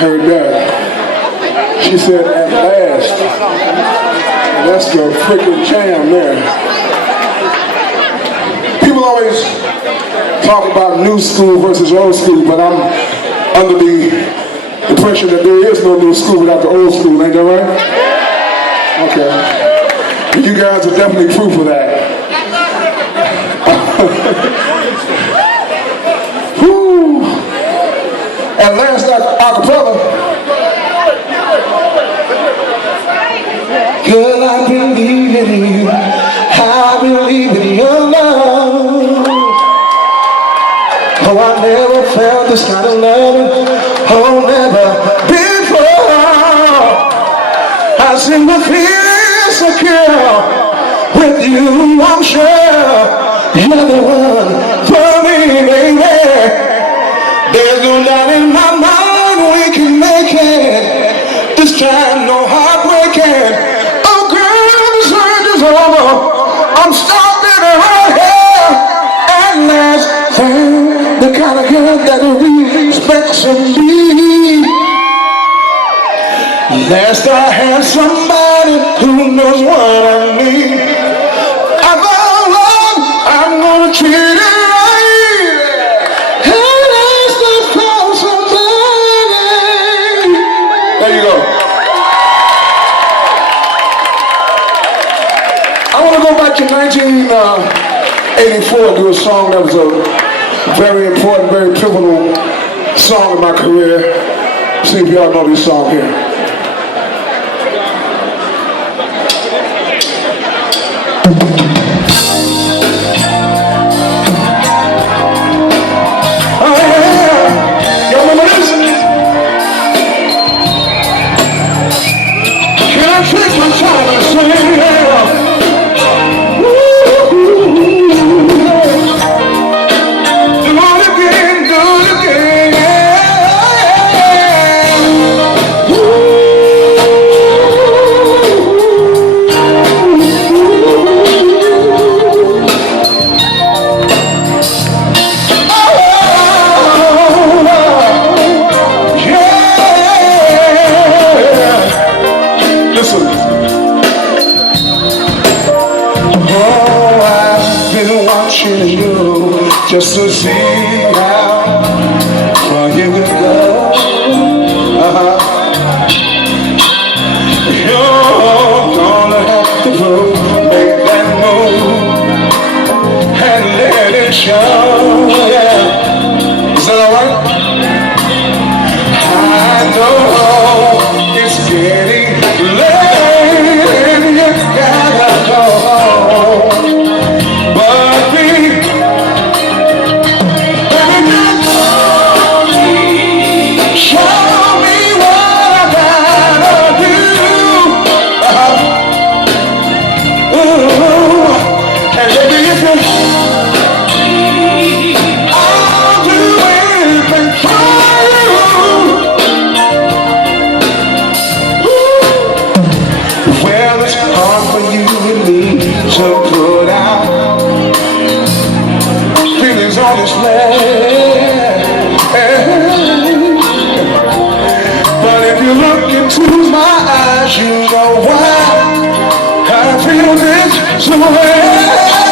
heard that. She said, at last. That's the freaking jam there. People always talk about new school versus old school, but I'm under the impression that there is no new school without the old school, ain't that right? Okay. You guys are definitely proof of that. Whew. At last, acapella. Girl, I believe in you. I believe in your love. Oh, I never felt this kind of love. Oh, never before. I seem to feel secure with you. I'm sure you're the one for me, baby. There's no doubt in my mind we can make it. This time, no heartbreaking. I'm stopping right here and last time, the kind of girl that we expect to be. Last I had somebody who knows what I need. I thought I'm gonna treat it right. And last I found somebody. There you go. I want to go back to 1984 and do a song that was a very important, very pivotal song in my career. See if y'all know this song here. Oh yeah, y'all remember this? Can I take my time and sing? Yeah. Just to see how far you can go. You're gonna have to go, make that move and let it show. Yeah, is that alright? I know it's getting late and you gotta go, but to put out feelings on this land. But if you look into my eyes, you know why I feel this way.